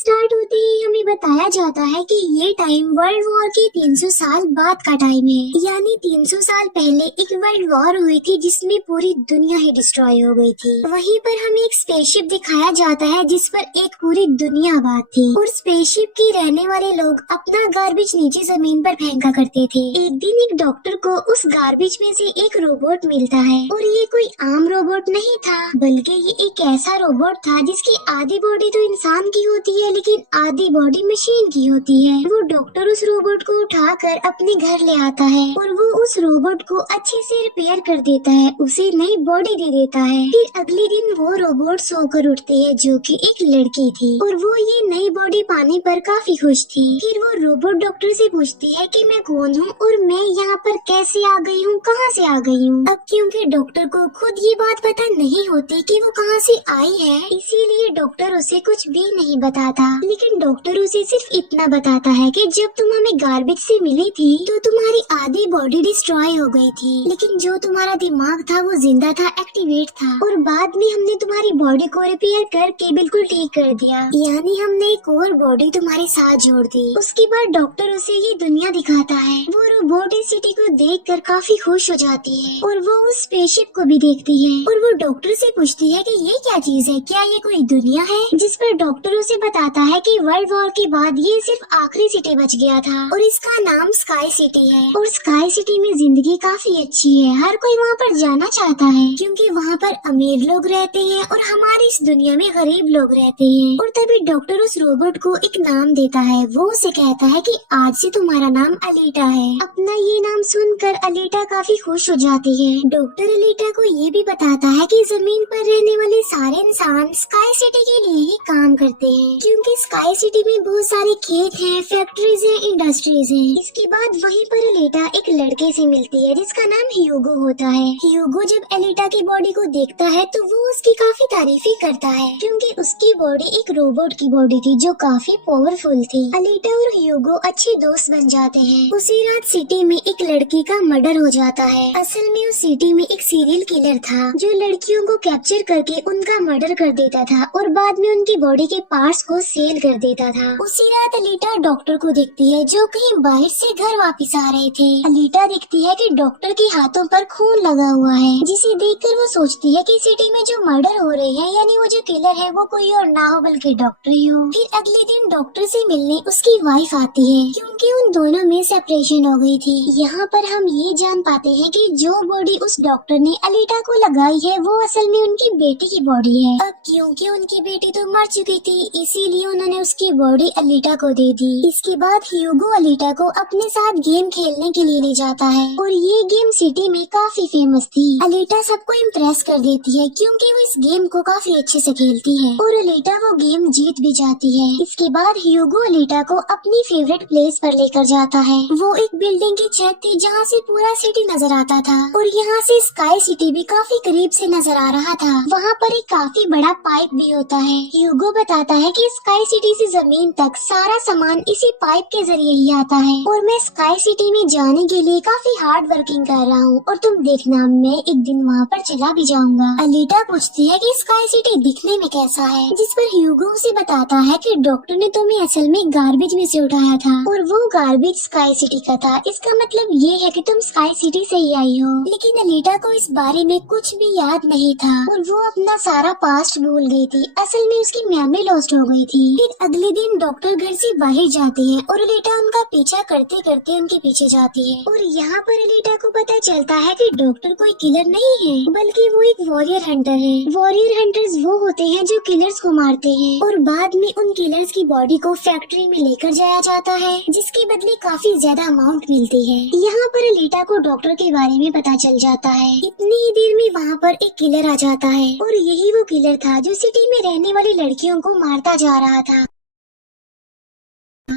Start होते ही हमें बताया जाता है कि ये टाइम वर्ल्ड वॉर के 300 साल बाद का टाइम है। यानी 300 साल पहले एक वर्ल्ड वॉर हुई थी जिसमें पूरी दुनिया ही डिस्ट्रॉय हो गई थी। वहीं पर हमें एक स्पेसशिप दिखाया जाता है जिस पर एक पूरी दुनिया आबाद थी और स्पेसशिप के रहने वाले लोग अपना गार्बेज नीचे जमीन पर फेंका करते थे। एक दिन एक डॉक्टर को उस गार्बेज में से एक रोबोट मिलता है और ये कोई आम रोबोट नहीं था, बल्कि ये एक ऐसा रोबोट था जिसकी आधी बॉडी तो इंसान की होती है लेकिन आधी बॉडी मशीन की होती है। वो डॉक्टर उस रोबोट को उठाकर अपने घर ले आता है और वो उस रोबोट को अच्छे से रिपेयर कर देता है, उसे नई बॉडी दे देता है। फिर अगले दिन वो रोबोट सोकर उठती है जो कि एक लड़की थी और वो ये नई बॉडी पाने पर काफी खुश थी। फिर वो रोबोट डॉक्टर से पूछती है कि मैं कौन हूँ और मैं यहाँ पर कैसे आ गई हूँ, कहाँ से आ गई हूँ। अब क्योंकि डॉक्टर को खुद ये बात पता नहीं होती कि वो कहाँ से आई है, इसीलिए डॉक्टर उसे कुछ भी नहीं बताता। लेकिन डॉक्टर उसे सिर्फ इतना बताता है कि जब तुम हमें गार्बेज से मिली थी तो तुम्हारी आधी बॉडी डिस्ट्रॉय हो गई थी, लेकिन जो तुम्हारा दिमाग था वो जिंदा था, एक्टिवेट था और बाद में हमने तुम्हारी बॉडी को रिपेयर करके बिल्कुल ठीक कर दिया। यानी हमने एक और बॉडी तुम्हारे साथ जोड़ दी। उसके बाद डॉक्टर उसे ये दुनिया दिखाता है। वो रोबोट इस सिटी को देखकर काफी खुश हो जाती है और वो उस स्पेसशिप को भी देखती है और वो डॉक्टर से पूछती है कि ये क्या चीज है, क्या ये कोई दुनिया है। जिस पर डॉक्टर उसे बताता है कि वर्ल्ड वॉर के बाद ये सिर्फ आखिरी सिटी बच गया था और इसका नाम स्काई सिटी है और स्काई सिटी में जिंदगी काफी अच्छी है। हर कोई वहाँ पर जाना चाहता है क्योंकि वहाँ पर अमीर लोग रहते हैं और हमारी इस दुनिया में गरीब लोग रहते हैं। और तभी डॉक्टर उस रोबोट को एक नाम देता है। वो उसे कहता है कि आज से तुम्हारा नाम अलीटा है। अपना ये नाम सुनकर अलीटा काफी खुश हो जाती है। डॉक्टर अलीटा को ये भी बताता है कि जमीन पर रहने वाले सारे इंसान स्काई सिटी के लिए ही काम करते हैं क्योंकि स्काई सिटी में बहुत सारे खेत हैं, फैक्ट्रीज हैं, इंडस्ट्रीज हैं। इसके बाद वहीं पर अलीटा एक लड़के से मिलती है जिसका नाम ह्यूगो होता है। ह्यूगो जब अलीटा की बॉडी को देखता है तो वो उसकी काफी तारीफी करता है क्योंकि उसकी बॉडी एक रोबोट की बॉडी थी जो काफी पावरफुल थी। अलीटा और ह्यूगो अच्छे दोस्त बन जाते हैं। उसी रात सिटी में एक लड़की का मर्डर हो जाता है। असल में उस सिटी में एक सीरियल किलर था जो लड़कियों को कैप्चर करके उनका मर्डर कर देता था और बाद में उनकी बॉडी के पार्ट्स को सेल कर देता था। उसी रात अलीटा डॉक्टर को देखती है जो कहीं बाहर से घर वापस आ रहे थे। अलीटा देखती है कि डॉक्टर के हाथों पर खून लगा हुआ है, जिसे देखकर वो सोचती है कि सिटी में जो मर्डर हो रहे हैं यानी वो जो किलर है वो कोई और ना हो बल्कि डॉक्टर ही हो। फिर अगले दिन डॉक्टर से मिलने उसकी वाइफ आती है क्योंकि उन दोनों में सेपरेशन हो गई थी। यहाँ पर हम ये जान पाते हैं कि जो बॉडी उस डॉक्टर ने अलीटा को लगाई है वो असल में उनकी बेटी की बॉडी है। अब क्योंकि उनकी बेटी तो मर चुकी थी इसीलिए उन्होंने उसकी बॉडी अलीटा को दे दी। इसके बाद ह्यूगो अलीटा को अपने साथ गेम खेलने के लिए ले जाता है और ये गेम सिटी में काफी फेमस थी। अलीटा सबको इम्प्रेस कर देती है क्योंकि वो इस गेम को काफी अच्छे से खेलती है और अलीटा वो गेम जीत भी जाती है। इसके बाद ह्यूगो अलीटा को अपनी फेवरेट प्लेस पर लेकर जाता है। वो एक बिल्डिंग की छत थी जहाँ से पूरा सिटी नजर आता था और यहाँ से स्काई सिटी भी काफी करीब से नजर आ रहा था। वहाँ पर एक काफी बड़ा पाइप भी होता है। ह्यूगो बताता है कि स्काई सिटी से जमीन तक सारा सामान इसी पाइप के जरिए ही आता है और मैं स्काई सिटी में जाने के लिए काफी हार्ड वर्किंग कर रहा हूँ और तुम देखना मैं एक दिन वहाँ पर चला भी जाऊंगा। अलीटा पूछती है कि स्काई सिटी दिखने में कैसा है, जिस पर ह्यूगो उसे बताता है कि डॉक्टर ने तुम्हें असल में गार्बेज में से उठाया था और वो गार्बेज स्काई सिटी का था। इसका मतलब ये है कि तुम स्काई सिटी से ही आई हो। लेकिन अलीटा को इस बारे में कुछ भी याद नहीं था और वो अपना सारा पास्ट भूल गई थी। असल में उसकी मेमोरी लॉस्ट हो गई थी। फिर अगले दिन डॉक्टर घर से बाहर जाते हैं और अलीटा उनका पीछा करते करते उनके पीछे जाती है और यहाँ पर अलीटा को पता चलता है कि डॉक्टर कोई किलर नहीं है बल्कि वो एक वॉरियर हंटर है। वॉरियर हंटर्स वो होते हैं जो किलर्स को मारते हैं और बाद में उन किलर्स की बॉडी को फैक्ट्री में लेकर जाया जाता है जिसके बदले काफी ज्यादा अमाउंट मिलती है। यहाँ पर अलीटा को डॉक्टर के बारे में पता चल जाता है। इतनी ही देर में वहाँ पर एक किलर आ जाता है और यही वो किलर था जो सिटी में रहने वाली लड़कियों को मारता जा रहा था।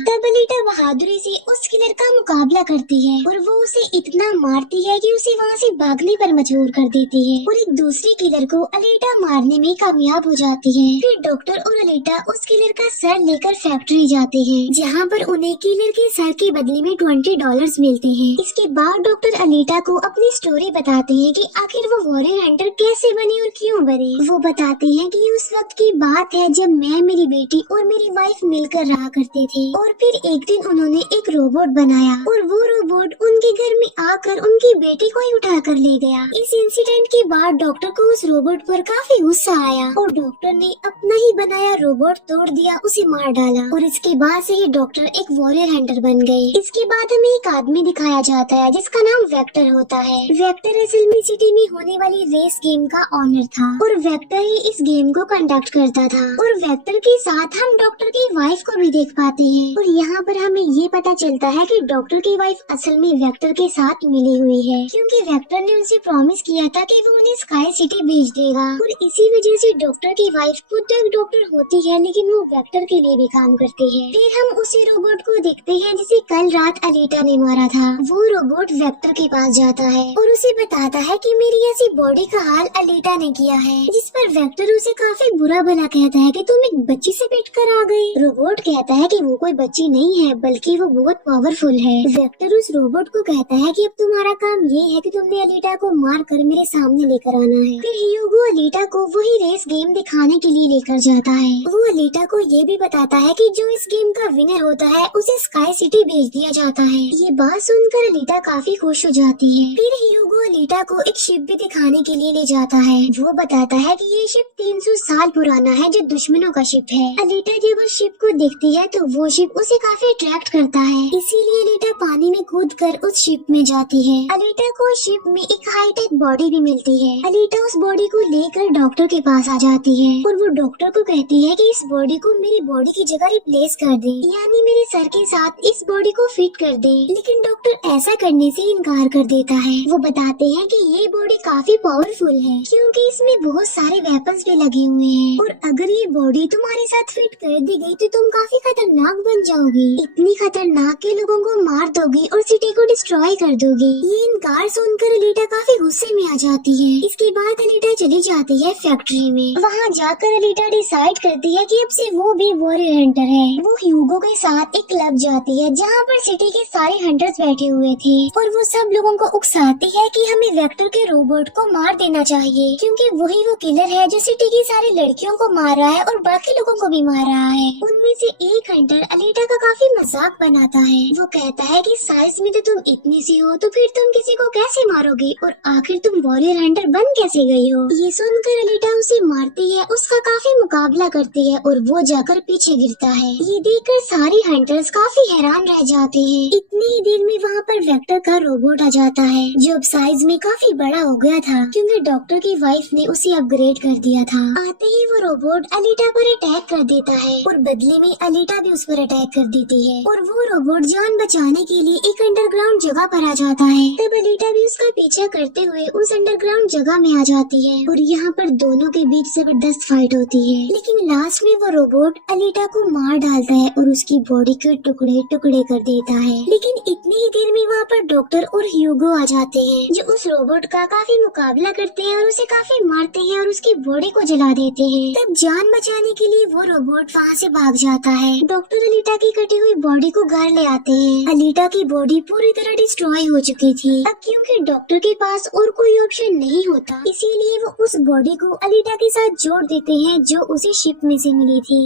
तब अलीटा बहादुरी से उस किलर का मुकाबला करती है और वो उसे इतना मारती है कि उसे वहाँ से भागने पर मजबूर कर देती है और एक दूसरे किलर को अलीटा मारने में कामयाब हो जाती है। फिर डॉक्टर और अलीटा उस किलर का सर लेकर फैक्ट्री जाते हैं, जहाँ पर उन्हें किलर के सर के बदले में $20 मिलते हैं। इसके बाद डॉक्टर अलीटा को अपनी स्टोरी बताते हैं कि आखिर वो वॉरियर हंटर कैसे बने और क्यों बने। वो बताते हैं कि उस वक्त की बात है जब मैं, मेरी बेटी और मेरी वाइफ मिलकर रहा करते थे और फिर एक दिन उन्होंने एक रोबोट बनाया और वो रोबोट उनके घर में आकर उनकी बेटी को ही उठा कर ले गया। इस इंसिडेंट के बाद डॉक्टर को उस रोबोट पर काफी गुस्सा आया और डॉक्टर ने अपना ही बनाया रोबोट तोड़ दिया, उसे मार डाला और इसके बाद से ही डॉक्टर एक वॉरियर हंटर बन गए। इसके बाद हमें एक आदमी दिखाया जाता है जिसका नाम वेक्टर होता है। वेक्टर असल में सिटी में होने वाली रेस गेम का ऑनर था और वेक्टर ही इस गेम को कंडक्ट करता था और वेक्टर के साथ हम डॉक्टर की वाइफ को भी देख पाते हैं और यहाँ पर हमें ये पता चलता है कि डॉक्टर की वाइफ असल में वेक्टर के साथ मिली हुई है, क्योंकि वेक्टर ने उनसे प्रॉमिस किया था कि वो उन्हें स्काई सिटी भेज देगा और इसी वजह से डॉक्टर की वाइफ खुद तक डॉक्टर होती है लेकिन वो वेक्टर के लिए भी काम करती है। फिर हम उसी रोबोट को देखते हैं जिसे कल रात अलीटा ने मारा था। वो रोबोट वेक्टर के पास जाता है और उसे बताता है कि मेरी ऐसी बॉडी का हाल अलीटा ने किया है, जिस पर वेक्टर उसे काफी बुरा भला कहता है कि तुम एक बच्ची से पिट कर आ गए। रोबोट कहता है कि वो कोई बच्ची नहीं है बल्कि वो बहुत पावरफुल है। वेक्टर उस रोबोट को कहता है कि अब तुम्हारा काम ये है कि तुमने अलीटा को मार कर मेरे सामने लेकर आना है। फिर ह्यूगो अलीटा को वही रेस गेम दिखाने के लिए लेकर जाता है। वो अलीटा को ये भी बताता है कि जो इस गेम का विनर होता है उसे स्काई सिटी भेज दिया जाता है। ये बात सुनकर अलीटा काफी खुश हो जाती है। फिर ह्यूगो अलीटा को एक शिप भी दिखाने के लिए ले जाता है। वो बताता है कि ये शिप 300 साल पुराना है जो दुश्मनों का शिप है। अलीटा जब उस शिप को देखती है तो वो शिप उसे काफी अट्रैक्ट करता है, इसीलिए अलीटा पानी में कूद कर उस शिप में जाती है। अलीटा को उस शिप में एक हाईटेक बॉडी भी मिलती है। अलीटा उस बॉडी को लेकर डॉक्टर के पास आ जाती है और वो डॉक्टर को कहती है कि इस बॉडी को मेरी बॉडी की जगह रिप्लेस कर दे, यानी मेरे सर के साथ इस बॉडी को फिट कर दे। लेकिन डॉक्टर ऐसा करने से इनकार कर देता है। वो बताते हैं कि ये बॉडी काफी पावरफुल है क्योंकि इसमें बहुत सारे वेपन्स भी लगे हुए हैं और अगर ये बॉडी तुम्हारे साथ फिट कर दी गई तो तुम काफी खतरनाक बन जाओगी। इतनी खतरनाक के लोगों को मार दोगी और सिटी को डिस्ट्रॉय कर दोगी। ये इनकार सुनकर अलीटा काफी गुस्से में आ जाती है। इसके बाद अलीटा चली जाती है फैक्ट्री में। वहाँ जाकर अलीटा डिसाइड करती है कि अब से वो भी वॉरियर हंटर है। वो ह्यूगो के साथ एक क्लब जाती है जहाँ पर सिटी के सारे हंटर्स बैठे हुए थे और वो सब लोगों को उकसाती है कि हमें वेक्टर के रोबोट को मार देना चाहिए क्योंकि वही वो किलर है जो सिटी की सारी लड़कियों को मार रहा है और बाकी लोगों को भी मार रहा है। उनमें से एक हंटर अलीटा का काफी मजाक बनाता है। वो कहता है कि साइज में तो तुम इतनी सी हो तो फिर तुम किसी को कैसे मारोगी और आखिर तुम वॉरियर हंटर बन कैसे गई हो। ये सुनकर अलीटा उसे मारती है, उसका काफी मुकाबला करती है और वो जाकर पीछे गिरता है। ये देखकर सारे हंटर्स काफी हैरान रह जाते हैं। इतनी ही देर में वहाँ पर वेक्टर का रोबोट आ जाता है जो अब साइज में काफी बड़ा हो गया था क्योंकि डॉक्टर की वाइफ ने उसे अपग्रेड कर दिया था। आते ही वो रोबोट अलीटा पर अटैक कर देता है और बदले में अलीटा भी उस पर अटैक कर देती है और वो रोबोट जान बचाने के लिए एक अंडरग्राउंड जगह पर आ जाता है। तब अलीटा भी उसका पीछा करते हुए उस अंडरग्राउंड जगह में आ जाती है और यहाँ पर दोनों के बीच जबरदस्त फाइट होती है। लेकिन लास्ट में वो रोबोट अलीटा को मार डालता है और उसकी बॉडी के टुकड़े टुकड़े कर देता है। लेकिन इतनी ही देर में वहाँ पर डॉक्टर और ह्यूगो आ जाते हैं जो उस रोबोट का काफी मुकाबला करते हैं और उसे काफी मारते हैं और उसकी बॉडी को जला देते हैं। तब जान बचाने के लिए वो रोबोट वहाँ से भाग जाता है। डॉक्टर अलीटा की कटी हुई बॉडी को घर ले आते हैं। अलीटा की बॉडी पूरी तरह डिस्ट्रॉय हो चुकी थी। अब क्योंकि डॉक्टर के पास और कोई ऑप्शन नहीं होता इसीलिए वो उस बॉडी को अलीटा के साथ जोड़ देते हैं जो उसे शिप में से मिली थी।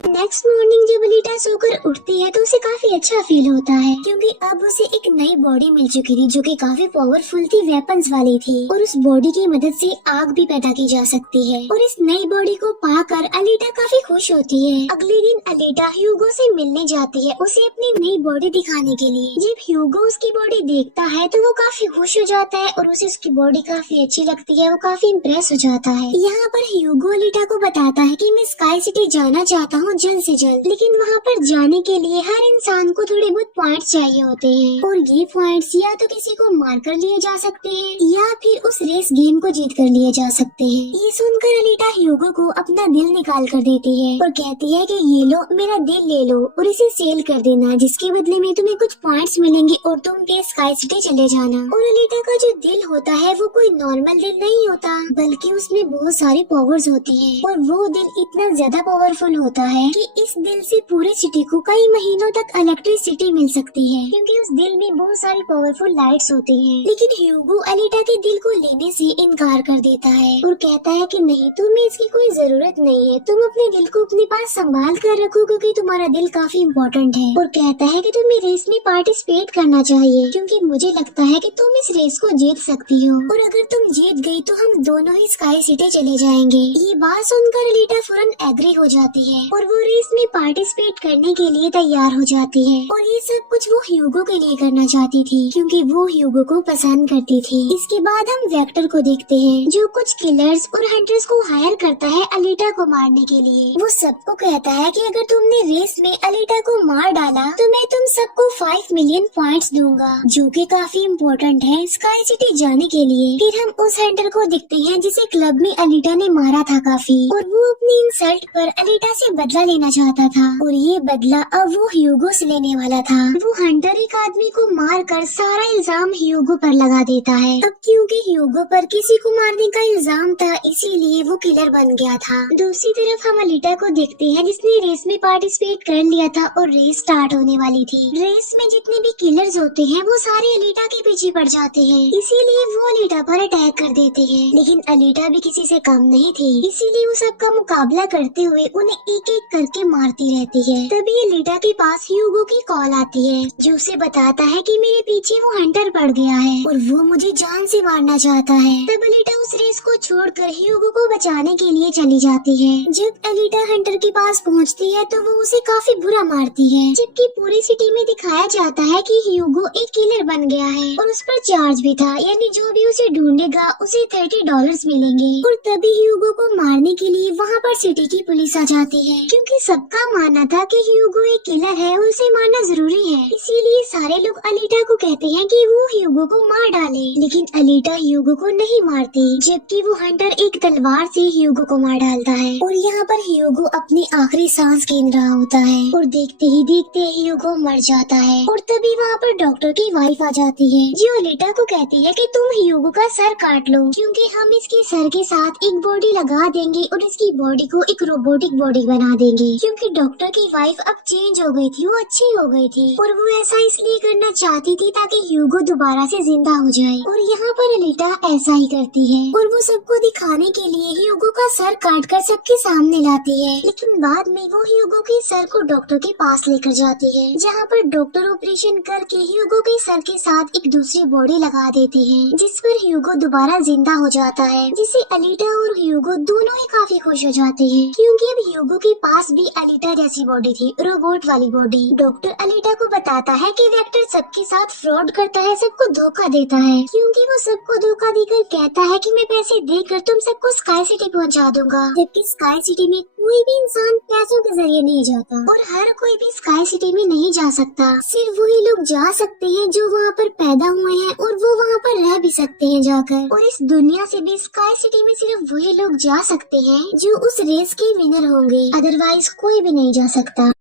नेक्स्ट मॉर्निंग जब अलीटा सोकर उठती है तो उसे काफी अच्छा फील होता है क्योंकि अब उसे एक नई बॉडी मिल चुकी थी जो कि काफी पावरफुल थी, वेपन्स वाली थी और उस बॉडी की मदद से आग भी पैदा की जा सकती है और इस नई बॉडी को पाकर अलीटा काफी खुश होती है। अगले दिन अलीटा ह्यूगो से मिलने जाती है उसे अपनी नई बॉडी दिखाने के लिए। जब ह्यूगो उसकी बॉडी देखता है तो वो काफी खुश हो जाता है और उसे उसकी बॉडी काफी अच्छी लगती है। वो काफी इम्प्रेस हो जाता है। यहाँ पर ह्यूगो अलीटा को बताता है कि मैं स्काई सिटी जाना चाहता हूँ जल्द से जल्द। लेकिन वहाँ पर जाने के लिए हर इंसान को थोड़े बहुत पॉइंट्स चाहिए होते हैं और ये पॉइंट्स या तो किसी को मार कर लिए जा सकते हैं या फिर उस रेस गेम को जीत कर लिए जा सकते हैं। ये सुनकर अलीटा ह्यूगो को अपना दिल निकाल कर देती है और कहती है कि ये लो मेरा दिल ले लो और इसे सेल कर देना, जिसके बदले में तुम्हें कुछ पॉइंट्स मिलेंगे और तुम पे स्काई सिटी चले जाना। और अलीटा का जो दिल होता है वो कोई नॉर्मल दिल नहीं होता, बल्कि उसमें बहुत सारी पावर्स होती है और वो दिल इतना ज्यादा पावरफुल होता है कि इस दिल से पूरे सिटी को कई महीनों तक इलेक्ट्रिसिटी मिल सकती है, क्योंकि उस दिल में बहुत सारी पावरफुल लाइट्स होती हैं। लेकिन ह्यूगो अलीटा के दिल को लेने से इनकार कर देता है और कहता है कि नहीं, तुम्हें इसकी कोई जरूरत नहीं है, तुम अपने दिल को अपने पास संभाल कर रखो क्योंकि तुम्हारा दिल काफी इम्पोर्टेंट है। और कहता है कि तुम्हें रेस में पार्टिसिपेट करना चाहिए क्योंकि मुझे लगता है कि तुम इस रेस को जीत सकती हो और अगर तुम जीत गई तो हम दोनों ही स्काई सिटी चले जाएंगे। ये बात सुनकर अलीटा फौरन एग्री हो जाती है और वो रेस में पार्टिसिपेट करने के लिए तैयार हो जाती है। और ये सब कुछ वो ह्यूगो के लिए करना चाहती थी क्योंकि वो ह्यूगो को पसंद करती थी। इसके बाद हम वेक्टर को देखते हैं जो कुछ किलर्स और हंटर्स को हायर करता है अलीटा को मारने के लिए। वो सबको कहता है कि अगर तुमने रेस में अलीटा को मार डाला तो मैं तुम सबको 5 मिलियन पॉइंट्स दूंगा, जो कि काफी इम्पोर्टेंट है स्काई सिटी जाने के लिए। फिर हम उस हंटर को देखते हैं जिसे क्लब में अलीटा ने मारा था काफी, और वो अपनी इंसल्ट पर अलीटा से बदला लेना चाहता था और ये बदला अब वो ह्यूगो से लेने वाला था। वो हंटर एक आदमी को मार कर सारा इल्जाम ह्यूगो पर लगा देता है। अब क्योंकि ह्यूगो पर किसी को मारने का इल्जाम था इसीलिए वो किलर बन गया था। दूसरी तरफ हम अलीटा को देखते हैं जिसने रेस में पार्टिसिपेट कर लिया था और रेस स्टार्ट होने वाली थी। रेस में जितने भी किलर्स होते हैं वो सारे अलीटा के पीछे पड़ जाते हैं, इसीलिए वो अलीटा पर अटैक कर देते हैं। लेकिन अलीटा भी किसी से कम नहीं थी, इसीलिए वो सबका मुकाबला करते हुए उन्हें एक एक करके मारती रहती है। तभी अलीटा के पास ह्यूगो की कॉल आती है जो उसे बताता है कि मेरे पीछे वो हंटर पड़ गया है और वो मुझे जान से मारना चाहता है। तब अलीटा उस रेस को छोड़कर ह्यूगो को बचाने के लिए चली जाती है। जब अलीटा हंटर के पास पहुंचती है तो वो उसे काफी बुरा मारती है, जबकि पूरी सिटी में दिखाया जाता है कि ह्यूगो एक किलर बन गया है और उस पर चार्ज भी था, यानी जो भी उसे ढूंढेगा उसे $30 मिलेंगे। और तभी ह्यूगो को मारने के लिए वहाँ पर सिटी की पुलिस आ जाती है, क्योंकि सबका मानना था कि ह्यूगो एक किलर है और उसे मारना जरूरी है। इसीलिए सारे लोग अलीटा को कहते हैं कि वो ह्यूगो को मार डाले, लेकिन अलीटा ह्यूगो को नहीं मारती, जबकि वो हंटर एक तलवार से ह्यूगो को मार डालता है। और यहाँ पर ह्यूगो अपनी आखिरी सांस गिन रहा होता है और देखते ही देखते ह्यूगो मर जाता है। और तभी वहाँ पर डॉक्टर की वाइफ आ जाती है जो अलीटा को कहती है कि तुम ह्यूगो का सर काट लो, क्योंकि हम इसके सर के साथ एक बॉडी लगा देंगे और इसकी बॉडी को एक रोबोटिक बॉडी बना देंगे। क्योंकि डॉक्टर की वाइफ अब चेंज हो गई थी, वो अच्छी हो गई थी और वो ऐसा इसलिए करना चाहती थी ताकि ह्यूगो दोबारा से जिंदा हो जाए। और यहाँ पर अलीटा ऐसा ही करती है और वो सबको दिखाने के लिए ह्यूगो का सर काट कर सबके सामने लाती है। लेकिन बाद में वो ह्यूगो के सर को डॉक्टर के पास लेकर जाती है, जहाँ पर डॉक्टर ऑपरेशन करके ह्यूगो के सर के साथ एक दूसरी बॉडी लगा देते हैं, जिस पर ह्यूगो दोबारा जिंदा हो जाता है, जिससे अलीटा और ह्यूगो दोनों ही काफी खुश हो जाते हैं, क्योंकि अब ह्यूगो के पास भी अलीटा जैसी बॉडी थी, रोबोट वाली बॉडी। डॉक्टर अलीटा को बताता है कि वेक्टर सबके साथ फ्रॉड करता है, सबको धोखा देता है, क्योंकि वो सबको धोखा देकर कहता है कि मैं पैसे देकर तुम सबको स्काई सिटी पहुंचा दूंगा, जबकि स्काई सिटी में कोई भी इंसान पैसों के जरिए नहीं जाता और हर कोई भी स्काई सिटी में नहीं जा सकता। सिर्फ वही लोग जा सकते हैं जो वहाँ पर पैदा हुए हैं और वो वहाँ पर रह भी सकते हैं जाकर। और इस दुनिया से भी स्काई सिटी में सिर्फ वही लोग जा सकते हैं जो उस रेस के विनर होंगे, अदरवाइज कोई भी नहीं जा सकता।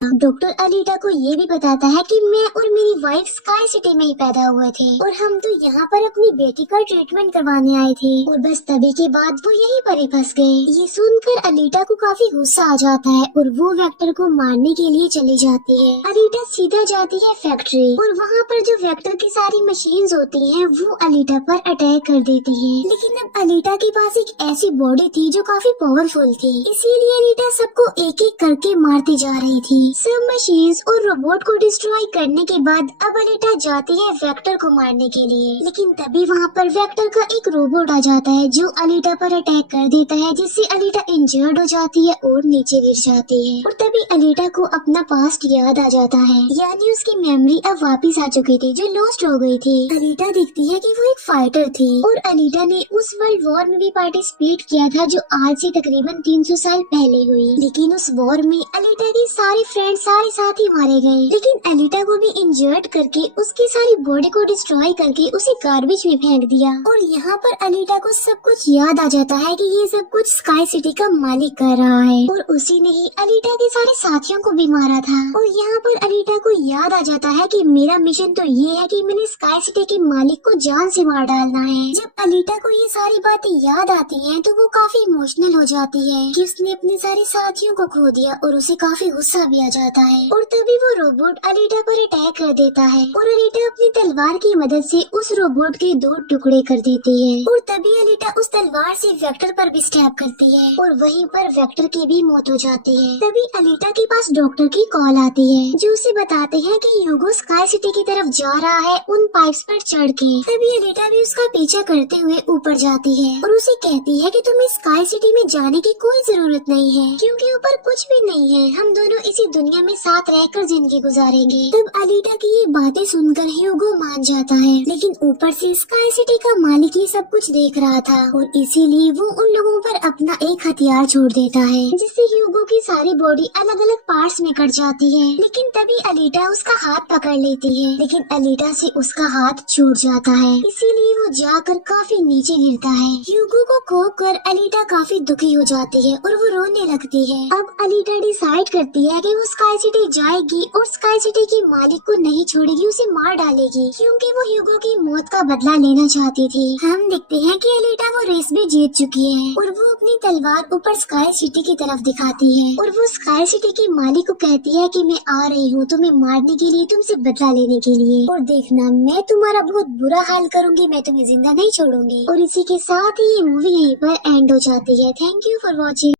डॉक्टर अलीटा को ये भी बताता है कि मैं और मेरी वाइफ स्काई सिटी में ही पैदा हुए थे और हम तो यहाँ पर अपनी बेटी का ट्रीटमेंट करवाने आए थे, और बस तभी के बाद वो यहीं पर ही फंस गए। ये सुनकर अलीटा को काफी गुस्सा आ जाता है और वो वेक्टर को मारने के लिए चली जाती है। अलीटा सीधा जाती है फैक्ट्री और वहाँ पर जो वेक्टर की सारी मशीन्स होती हैं वो अलीटा पर अटैक कर देती हैं। लेकिन अब अलीटा के पास एक ऐसी बॉडी थी जो काफी पावरफुल थी, इसीलिए अलीटा सबको एक एक करके मारती जा रही थी। सब मशीन्स और रोबोट को डिस्ट्रॉय करने के बाद अब अलीटा जाती है वेक्टर को मारने के लिए, लेकिन तभी वहाँ पर वेक्टर का एक रोबोट आ जाता है जो अलीटा पर अटैक कर देता है, जिससे अलीटा इंजर्ड हो जाती है और नीचे गिर जाती है। और तभी तभी अलीटा को अपना पास्ट याद आ जाता है, यानी उसकी मेमोरी अब वापस आ चुकी थी जो लॉस्ट हो गई थी। अलीटा देखती है कि वो एक फाइटर थी और अलीटा ने उस वर्ल्ड वॉर में भी पार्टिसिपेट किया था जो आज से तकरीबन 300 साल पहले हुई। लेकिन उस वॉर में अलीटा के सारे फ्रेंड सारे साथी मारे गए, लेकिन अलीटा को भी इंजर्ड करके उसकी सारी बॉडी को डिस्ट्रॉय करके उसे गार्बेज में फेंक दिया। और यहाँ पर अलीटा को सब कुछ याद आ जाता है कि ये सब कुछ स्काई सिटी का मालिक कर रहा है और उसी ने ही अलीटा के सारे साथियों को भी मारा था। और यहाँ पर अलीटा को याद आ जाता है कि मेरा मिशन तो ये है कि मैंने स्काई सिटी के मालिक को जान से मार डालना है। जब अलीटा को ये सारी बातें याद आती हैं तो वो काफी इमोशनल हो जाती है कि उसने अपने सारे साथियों को खो दिया और उसे काफी गुस्सा भी आ जाता है। और तभी वो रोबोट अलीटा पर अटैक कर देता है और अलीटा अपनी तलवार की मदद से उस रोबोट के 2 टुकड़े कर देती है। और तभी अलीटा उस तलवार से वेक्टर पर भी स्टैब करती है और वहीं पर वेक्टर की भी मौत हो जाती है। तभी अलीटा के पास डॉक्टर की कॉल आती है जो उसे बताते हैं कि ह्यूगो स्काई सिटी की तरफ जा रहा है उन पाइप्स पर चढ़ के। तभी अलीटा भी उसका पीछा करते हुए ऊपर जाती है और उसे कहती है कि तुम्हें स्काई सिटी में जाने की कोई जरूरत नहीं है क्योंकि ऊपर कुछ भी नहीं है, हम दोनों इसी दुनिया में साथ रहकर जिंदगी गुजारेंगे। तब अलीटा की ये बातें सुनकर ह्यूगो मान जाता है, लेकिन ऊपर से स्काई सिटी का मालिक ये सब कुछ देख रहा था और इसीलिए वो उन लोगों पर अपना एक हथियार छोड़ देता है जिससे ह्यूगो की सारी बॉडी अलग अलग पार्ट्स में कट जाती है। लेकिन तभी अलीटा उसका हाथ पकड़ लेती है, लेकिन अलीटा से उसका हाथ छूट जाता है, इसीलिए वो जाकर काफी नीचे गिरता है। ह्यूगो को खोकर अलीटा काफी दुखी हो जाती है और वो रोने लगती है। अब अलीटा डिसाइड करती है कि वो स्काई सिटी जाएगी और स्काई सिटी के मालिक को नहीं छोड़ेगी, उसे मार डालेगी क्योंकि वो ह्यूगो की मौत का बदला लेना चाहती थी। हम देखते हैं कि अलीटा वो रेस भी जीत चुकी है और वो अपनी तलवार ऊपर स्काई सिटी की तरफ दिखाती है और वो स्काई सिटी के मालिक को कहती है कि मैं आ रही हूँ तुम्हें मारने के लिए, तुमसे बदला लेने के लिए, और देखना मैं तुम्हारा बहुत बुरा हाल करूंगी, मैं तुम्हें जिंदा नहीं छोड़ूंगी। और इसी के साथ ही ये मूवी यहीं पर एंड हो जाती है। Thank you for watching.